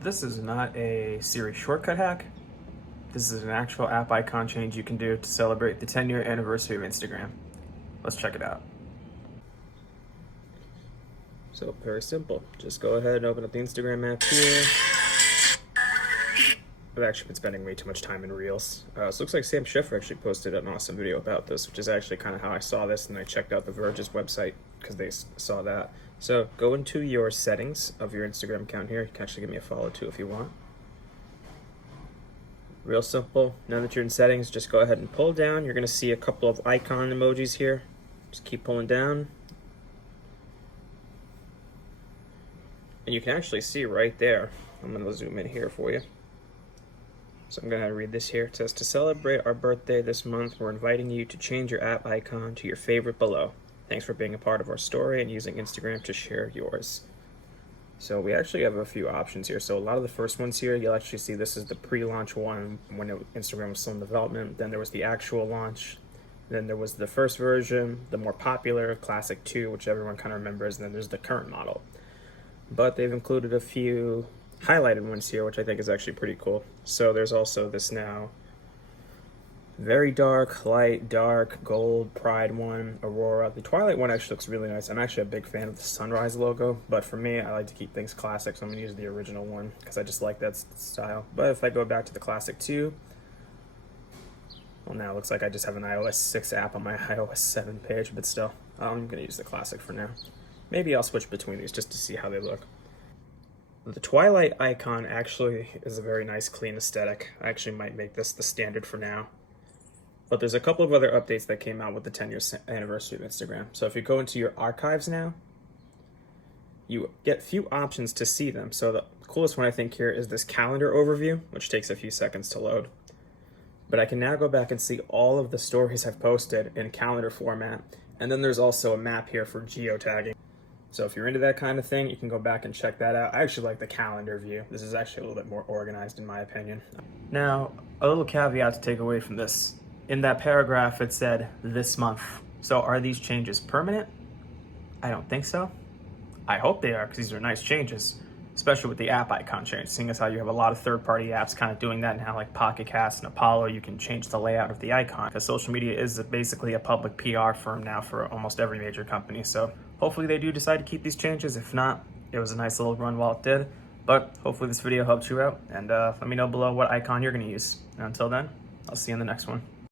This is not a Siri shortcut hack. This is an actual app icon change you can do to celebrate the 10-year anniversary of Instagram. Let's check it out. So very simple. Just go ahead and open up the Instagram app here. I've actually been spending way too much time in Reels. So it looks like Sam Schiffer actually posted an awesome video about this, which is actually kind of how I saw this, and I checked out The Verge's website because they saw that. So go into your settings of your Instagram account here. You can actually give me a follow too if you want. Real simple. Now that you're in settings, just go ahead and pull down. You're going to see a couple of icon emojis here. Just keep pulling down. And you can actually see right there. I'm going to zoom in here for you. So I'm going to read this here. It says, to celebrate our birthday this month, we're inviting you to change your app icon to your favorite below. Thanks for being a part of our story and using Instagram to share yours. So we actually have a few options here. So a lot of the first ones here, you'll actually see this is the pre-launch one when Instagram was still in development. Then there was the actual launch. Then there was the first version, the more popular, Classic 2, which everyone kind of remembers. And then there's the current model. But they've included a few highlighted ones here, which I think is actually pretty cool. So there's also this now very dark, light, dark, gold, Pride one, Aurora. The Twilight one actually looks really nice. I'm actually a big fan of the Sunrise logo, but for me, I like to keep things classic, so I'm gonna use the original one because I just like that style. But if I go back to the Classic 2, well, now it looks like I just have an iOS 6 app on my iOS 7 page, but still, I'm gonna use the Classic for now. Maybe I'll switch between these just to see how they look. The Twilight icon actually is a very nice, clean aesthetic. I actually might make this the standard for now. But there's a couple of other updates that came out with the 10-year anniversary of Instagram. So if you go into your archives now, you get a few options to see them. So the coolest one I think here is this calendar overview, which takes a few seconds to load. But I can now go back and see all of the stories I've posted in calendar format. And then there's also a map here for geotagging. So if you're into that kind of thing, you can go back and check that out. I actually like the calendar view. This is actually a little bit more organized in my opinion. Now, a little caveat to take away from this. In that paragraph, it said this month. So are these changes permanent? I don't think so. I hope they are, because these are nice changes, especially with the app icon change, seeing as how you have a lot of third-party apps kind of doing that now, like Pocket Cast and Apollo. You can change the layout of the icon, because social media is basically a public PR firm now for almost every major company. So hopefully they do decide to keep these changes. If not, it was a nice little run while it did. But hopefully this video helped you out, and let me know below what icon you're going to use. And until then, I'll see you in the next one.